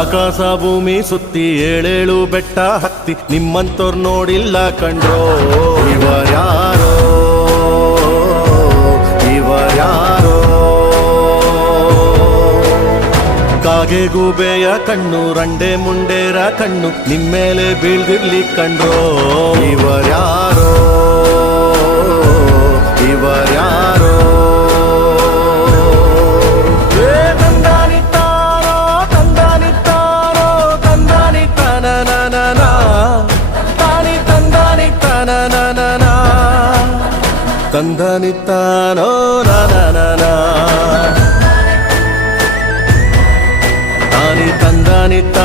ಆಕಾಶ ಭೂಮಿ ಸುತ್ತಿ ಏಳೇಳು ಬೆಟ್ಟ ಹತ್ತಿ ನಿಮ್ಮಂತೋರ್ ನೋಡಿಲ್ಲ ಕಂಡ್ರೋ. ಇವರ್ಯಾರೋ ಇವರ್ಯಾರೋ ಕಾಗೆ ಗೂಬೆಯ ಕಣ್ಣು ರಂಡೆ ಮುಂಡೇರ ಕಣ್ಣು ನಿಮ್ಮೇಲೆ ಬೀಳ್ದಿರ್ಲಿ ಕಂಡ್ರೋ. ಇವರ್ಯಾರೋ ಇವರ್ಯಾರೋ ತಂದಾನಿತ್ತಾರೋ ತಂದಾನಿತ್ತಾರೋ ತಂದಾನಿತ್ತಾನ ತಾನಿ ತಂದಾನಿತ್ತಾನ ತಂದಾನಿತ್ತಾನೋ ನಾನ ತಾನಿ ತಂದಾನಿತ್ತ